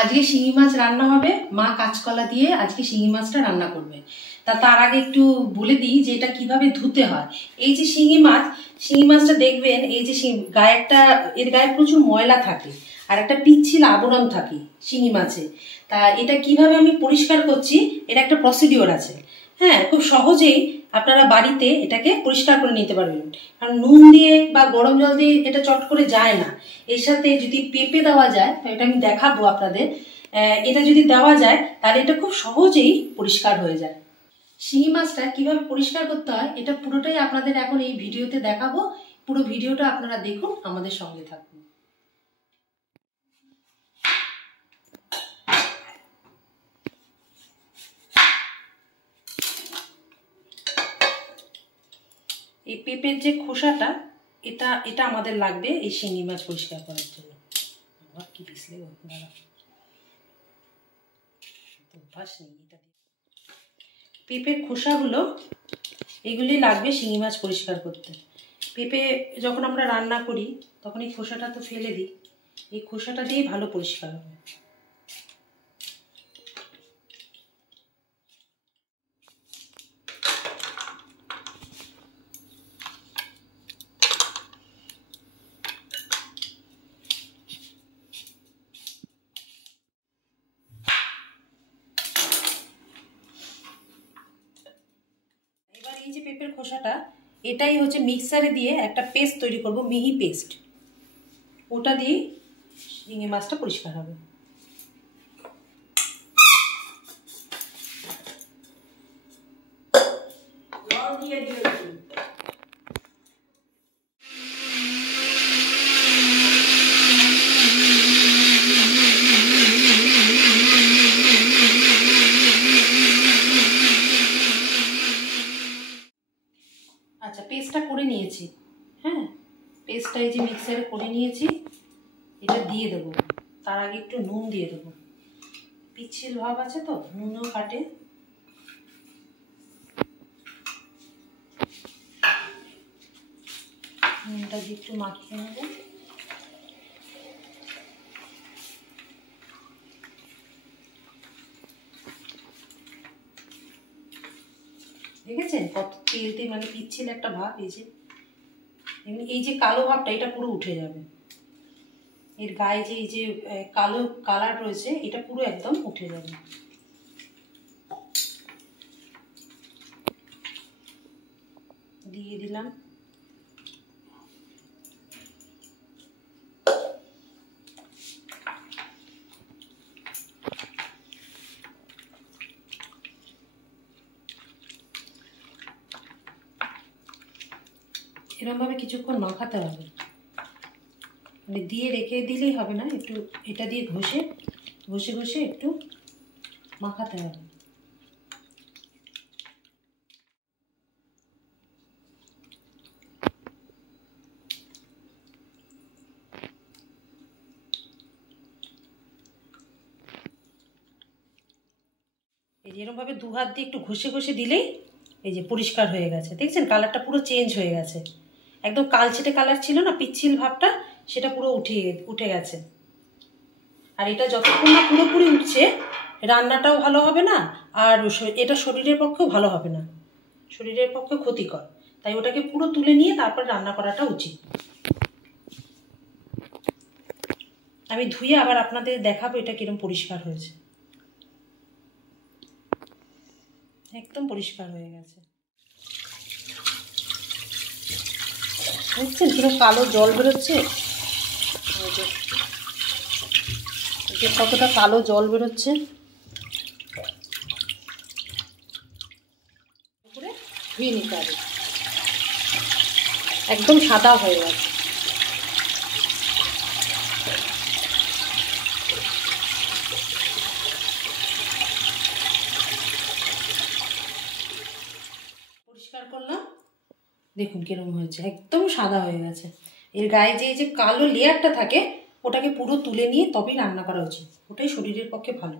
আজকে শিঙি মাছ রান্না হবে। মা কাঁচকলা দিয়ে আজকে শিঙি মাছটা রান্না করবে। তার আগে একটু বলে দিই যে এটা কিভাবে ধুতে হয়। এই যে শিঙি মাছটা দেখবেন এই যে এর গায়ে প্রচুর ময়লা থাকে আর একটা পিচ্ছিল আবরণ থাকে শিঙি মাছে। তা এটা কিভাবে আমি পরিষ্কার করছি, এর একটা প্রসিডিওর আছে। হ্যাঁ, খুব সহজেই আপনারা বাড়িতে এটাকে পরিষ্কার করে নিতে পারবেন। কারণ নুন দিয়ে বা গরম জল দিয়ে এটা চট করে যায় না। এর সাথে যদি পেঁপে দেওয়া যায়, এটা আমি দেখাবো আপনাদের, এটা যদি দেওয়া যায় তাহলে এটা খুব সহজেই পরিষ্কার হয়ে যায়। শিঙি মাছটা কিভাবে পরিষ্কার করতে হয় এটা পুরোটাই আপনাদের এখন এই ভিডিওতে দেখাবো। পুরো ভিডিওটা আপনারা দেখুন, আমাদের সঙ্গে থাকুন। এই পেঁপের যে খোসাটা, এটা আমাদের লাগবে এই শিঙি মাছ পরিষ্কার করার জন্য। কি পিছলে পেঁপের খোসাগুলো এগুলি লাগবে শিঙি মাছ পরিষ্কার করতে। পেঁপে যখন আমরা রান্না করি তখন এই খোসাটা তো ফেলে দিই, এই খোসাটা দিয়েই ভালো পরিষ্কার হবে। এই যে পেঁপের খোসাটা, এটাই হচ্ছে মিক্সারে দিয়ে একটা পেস্ট তৈরি করব, মিহি পেস্ট। ওটা দিয়ে শিঙি মাছটা পরিষ্কার হবে। আচ্ছা, পেস্টটা করে নিয়েছি। হ্যাঁ, পেস্টটা এই যে মিক্সারে করে নিয়েছি, এটা দিয়ে দেবো। তার আগে একটু নুন দিয়ে দেবো, পিচ্ছিল ভাব আছে তো, নুনও কাটে। নুনটা দিয়ে একটু মাখিয়ে নেবো। দেখেছেন কত তেলতে, মানে পিচ্ছিল একটা ভাব। এই যে কালো ভাবটা, এটা পুরো উঠে যাবে। এর গায়ে যে এই যে কালো কালার রয়েছে, এটা পুরো একদম উঠে যাবে। দিয়ে দিলাম। এরকম ভাবে কিছুক্ষণ মাখাতে হবে, মানে দিয়ে রেখে দিলেই হবে না, একটু এটা দিয়ে ঘষে ঘষে একটু মাখাতে হবে। এই যে এরকম ভাবে দু হাত দিয়ে একটু ঘষে দিলেই এই যে পরিষ্কার হয়ে গেছে। দেখছেন কালারটা পুরো চেঞ্জ হয়ে গেছে। একদম কালচেটে কালার ছিল না, পিচ্ছিল ভাবটা, সেটা পুরো উঠে গেছে। আর এটা যতক্ষণ না পুরোপুরি উঠছে, রান্নাটাও ভালো হবে না, আর এটা শরীরের পক্ষেও ভালো হবে না, শরীরের পক্ষে ক্ষতিকর। তাই ওটাকে পুরো তুলে নিয়ে তারপর রান্না করাটা উচিত। আমি ধুয়ে আবার আপনাদের দেখাবো এটা কিরকম পরিষ্কার হয়েছে। একদম পরিষ্কার হয়ে গেছে। দেখছেন কিরকম কালো জল বেরোচ্ছে, কতটা কালো জল বেরোচ্ছে। ধুয়ে নিতে হবে, একদম সাদা হয়ে গেছে। পরিষ্কার করলাম, দেখুন কিরকম হয়েছে, একদম সাদা হয়ে গেছে। এর গায়ে যে এই যে কালো লেয়ারটা থাকে, ওটাকে পুরো তুলে নিয়ে তবেই রান্না করা উচিত, ওটাই শরীরের পক্ষে ভালো।